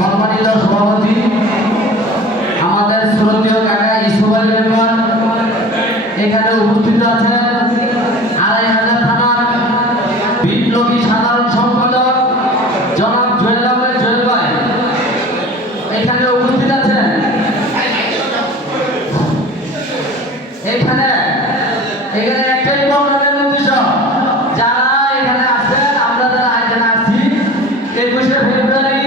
সম্মানিত সভাপতি আমাদের শ্রদ্ধেয় কাকা ইসুফ আলী মেম্বার এখানে উপস্থিত আছেন। 2500 থানার বিপ্লবী সাধারণ সম্পাদক জনাব জুয়েল আহমেদ জুয়েল ভাই এখানে উপস্থিত আছেন। এখানে একটাই প্রোগ্রামের উদ্দেশ্য, যারা এখানে আসছেন, আমরা যারা এখানে আসছি, 21শে ফেব্রুয়ারি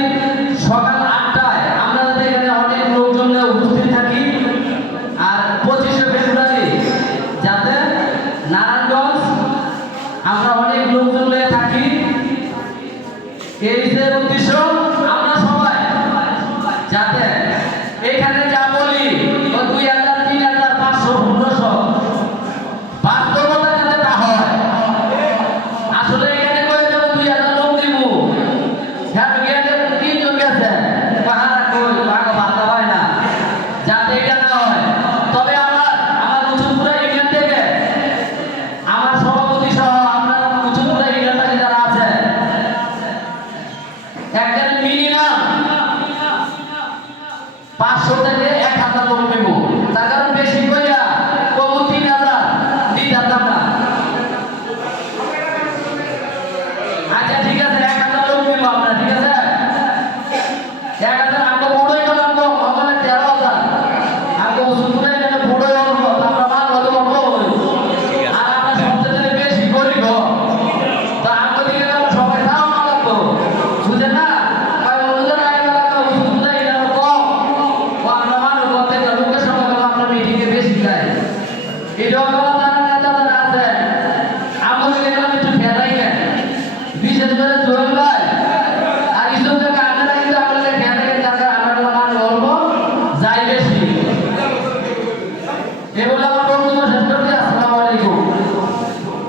সকাল 8টায় আমরা যাতে এখানে অনেক লোকজন উপস্থিত থাকি, আর 25শে ফেব্রুয়ারি যাতে নারায়ণগঞ্জ আমরা অনেক লোকজন থাকি, এই যে উদ্দেশ্য। আমরা সবাই যাতে এখানে যা বলি 2000, 3000, 500, 1500 বাস্তবতা যাতে তা হয়। আসলে এখানে কয়ে যাবো 2000 লোক দিব, হ্যাঁ গিয়ে 3 জন গেছে, পাহাড়া কই ভাগ বার্তা হয় না, যাতে এটা না হয়। তবে আমার উঁচুপুরা ইউনিয়ন থেকে আমার সভাপতি সহ আমরা উঁচুপুরা ইউনিয়ন থেকে যারা আছে একজন মিনিমাম 500 থেকে